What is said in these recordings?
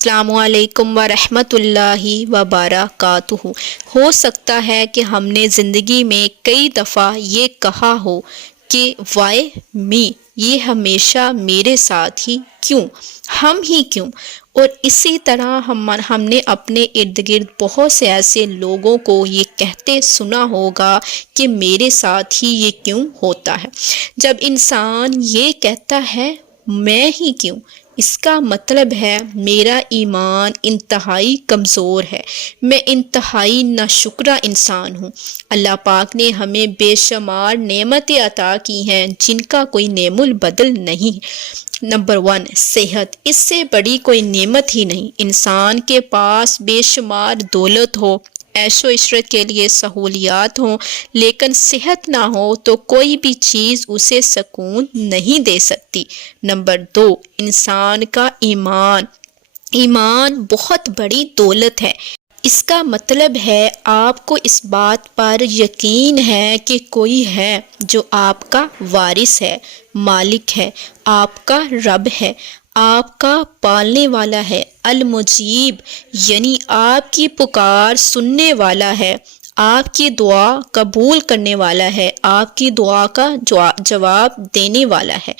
السلام علیکم ورحمۃ اللہ وبرکاتہ۔ ہو سکتا ہے کہ ہم نے زندگی میں کئی دفعہ یہ کہا ہو کہ وائی می، یہ ہمیشہ میرے ساتھ ہی کیوں، ہم ہی کیوں، اور اسی طرح ہم نے اپنے ارد گرد بہت سے ایسے لوگوں کو یہ کہتے سنا ہوگا کہ میرے ساتھ ہی یہ کیوں ہوتا ہے۔ جب انسان یہ کہتا ہے میں ہی کیوں، اس کا مطلب ہے میرا ایمان انتہائی کمزور ہے، میں انتہائی ناشکرا انسان ہوں۔ اللہ پاک نے ہمیں بے شمار نعمتیں عطا کی ہیں جن کا کوئی نعم البدل نہیں۔ نمبر 1، صحت، اس سے بڑی کوئی نعمت ہی نہیں۔ انسان کے پاس بے شمار دولت ہو، عیش و عشرت کے لیے سہولیات ہوں، لیکن صحت نہ ہو تو کوئی بھی چیز اسے سکون نہیں دے سکتی۔ نمبر 2، انسان کا ایمان بہت بڑی دولت ہے۔ اس کا مطلب ہے آپ کو اس بات پر یقین ہے کہ کوئی ہے جو آپ کا وارث ہے، مالک ہے، آپ کا رب ہے، آپ کا پالنے والا ہے، المجیب یعنی آپ کی پکار سننے والا ہے، آپ کی دعا قبول کرنے والا ہے، آپ کی دعا کا جواب دینے والا ہے،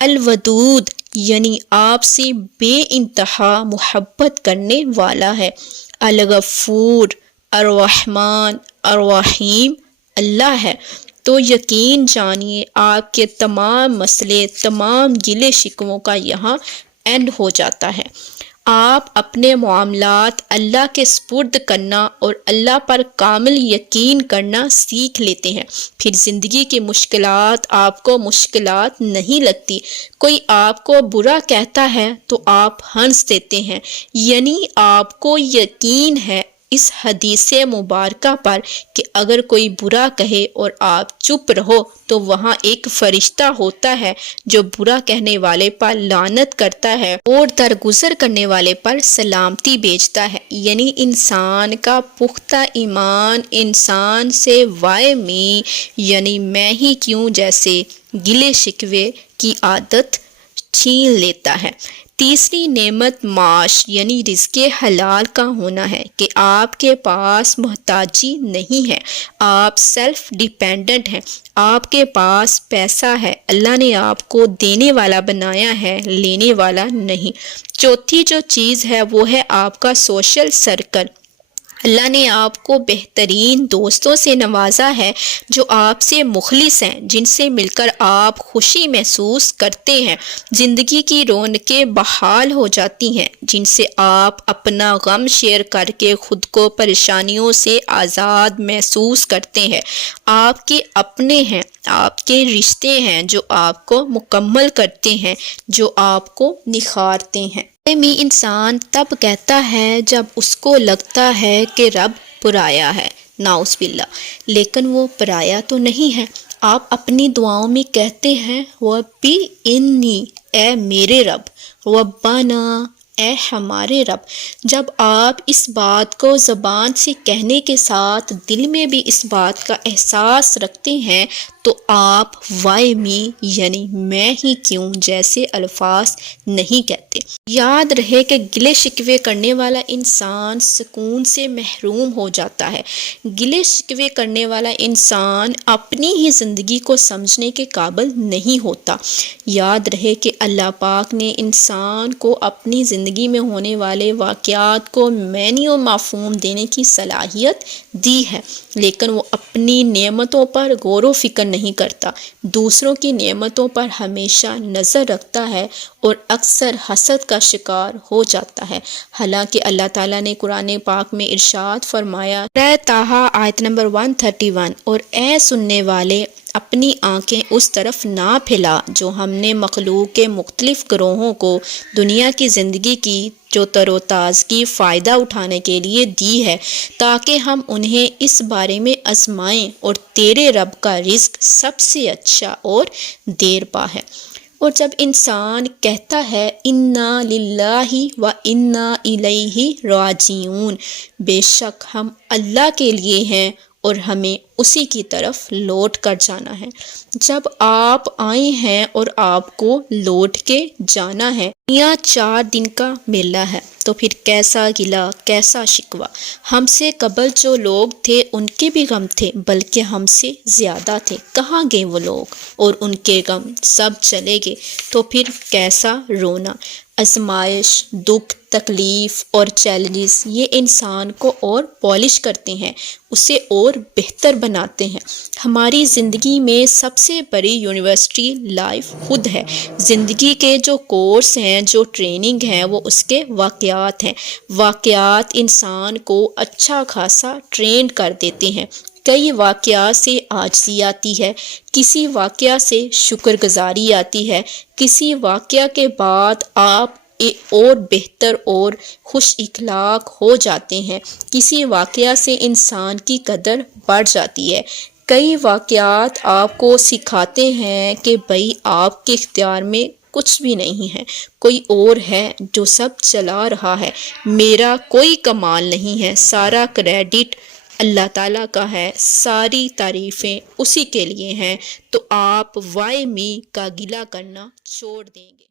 الودود یعنی آپ سے بے انتہا محبت کرنے والا ہے، الغفور، الرحمن، الرحیم اللہ ہے۔ تو یقین جانیے آپ کے تمام مسئلے، تمام گلے شکووں کا یہاں اینڈ ہو جاتا ہے۔ آپ اپنے معاملات اللہ کے سپرد کرنا اور اللہ پر کامل یقین کرنا سیکھ لیتے ہیں، پھر زندگی کی مشکلات آپ کو مشکلات نہیں لگتی۔ کوئی آپ کو برا کہتا ہے تو آپ ہنس دیتے ہیں، یعنی آپ کو یقین ہے اس حدیث مبارکہ پر کہ اگر کوئی برا کہے اور آپ چپ رہو تو وہاں ایک فرشتہ ہوتا ہے جو برا کہنے والے پر لعنت کرتا ہے اور درگزر کرنے والے پر سلامتی بھیجتا ہے۔ یعنی انسان کا پختہ ایمان انسان سے وائی می یعنی میں ہی کیوں جیسے گلے شکوے کی عادت چھین لیتا ہے۔ تیسری نعمت معاش یعنی رزق حلال کا ہونا ہے کہ آپ کے پاس محتاجی نہیں ہے، آپ سیلف ڈیپینڈنٹ ہیں، آپ کے پاس پیسہ ہے، اللہ نے آپ کو دینے والا بنایا ہے، لینے والا نہیں۔ چوتھی جو چیز ہے وہ ہے آپ کا سوشل سرکل۔ اللہ نے آپ کو بہترین دوستوں سے نوازا ہے جو آپ سے مخلص ہیں، جن سے مل کر آپ خوشی محسوس کرتے ہیں، زندگی کی رونقیں بحال ہو جاتی ہیں، جن سے آپ اپنا غم شیئر کر کے خود کو پریشانیوں سے آزاد محسوس کرتے ہیں۔ آپ کے اپنے ہیں، آپ کے رشتے ہیں جو آپ کو مکمل کرتے ہیں، جو آپ کو نکھارتے ہیں۔ میں انسان تب کہتا ہے جب اس کو لگتا ہے کہ رب پرایا ہے، نعوذ باللہ، لیکن وہ پرایا تو نہیں ہے۔ آپ اپنی دعاؤں میں کہتے ہیں ربی انی، اے میرے رب، ربنا، اے ہمارے رب۔ جب آپ اس بات کو زبان سے کہنے کے ساتھ دل میں بھی اس بات کا احساس رکھتے ہیں تو آپ وائی می یعنی میں ہی کیوں جیسے الفاظ نہیں کہتے۔ یاد رہے کہ گلے شکوے کرنے والا انسان سکون سے محروم ہو جاتا ہے۔ گلے شکوے کرنے والا انسان اپنی ہی زندگی کو سمجھنے کے قابل نہیں ہوتا۔ یاد رہے کہ اللہ پاک نے انسان کو اپنی زندگی میں ہونے والے واقعات کو معنی و مفہوم دینے کی صلاحیت دی ہے، لیکن وہ اپنی نعمتوں پر غور و فکر نہیں کرتا، دوسروں کی نعمتوں پر ہمیشہ نظر رکھتا ہے اور اکثر حسد کا شکار ہو جاتا ہے۔ حالانکہ اللہ تعالیٰ نے قرآن پاک میں ارشاد فرمایا، سورہ طٰہٰ آیت نمبر 131، اور اے سننے والے اپنی آنکھیں اس طرف نہ پھیلا جو ہم نے مخلوق کے مختلف گروہوں کو دنیا کی زندگی کی جو تر و تازگی فائدہ اٹھانے کے لیے دی ہے، تاکہ ہم انہیں اس بارے میں آزمائیں، اور تیرے رب کا رزق سب سے اچھا اور دیر پا ہے۔ اور جب انسان کہتا ہے انا للہ و انا الیہ راجعون، بے شک ہم اللہ کے لیے ہیں اور ہمیں اسی کی طرف لوٹ کر جانا ہے۔ جب آپ آئے ہیں اور آپ کو لوٹ کے جانا ہے، دنیا 4 دن کا میلہ ہے، تو پھر کیسا گلہ کیسا شکوہ۔ ہم سے قبل جو لوگ تھے ان کے بھی غم تھے، بلکہ ہم سے زیادہ تھے۔ کہاں گئے وہ لوگ اور ان کے غم؟ سب چلے گئے، تو پھر کیسا رونا۔ آزمائش، دکھ، تکلیف اور چیلنجز یہ انسان کو اور پالش کرتے ہیں، اسے اور بہتر بناتے ہیں۔ ہماری زندگی میں سب سے بڑی یونیورسٹی لائف خود ہے۔ زندگی کے جو کورس ہیں، جو ٹریننگ ہیں، وہ اس کے واقعات ہیں۔ واقعات انسان کو اچھا خاصا ٹرینڈ کر دیتے ہیں۔ کئی واقعات سے عاجزی آتی ہے، کسی واقعہ سے شکر گزاری آتی ہے، کسی واقعہ کے بعد آپ اور بہتر اور خوش اخلاق ہو جاتے ہیں، کسی واقعہ سے انسان کی قدر بڑھ جاتی ہے۔ کئی واقعات آپ کو سکھاتے ہیں کہ بھئی آپ کے اختیار میں کچھ بھی نہیں ہے، کوئی اور ہے جو سب چلا رہا ہے، میرا کوئی کمال نہیں ہے، سارا کریڈٹ اللہ تعالیٰ کا ہے، ساری تعریفیں اسی کے لیے ہیں۔ تو آپ وائی می کا گلہ کرنا چھوڑ دیں گے۔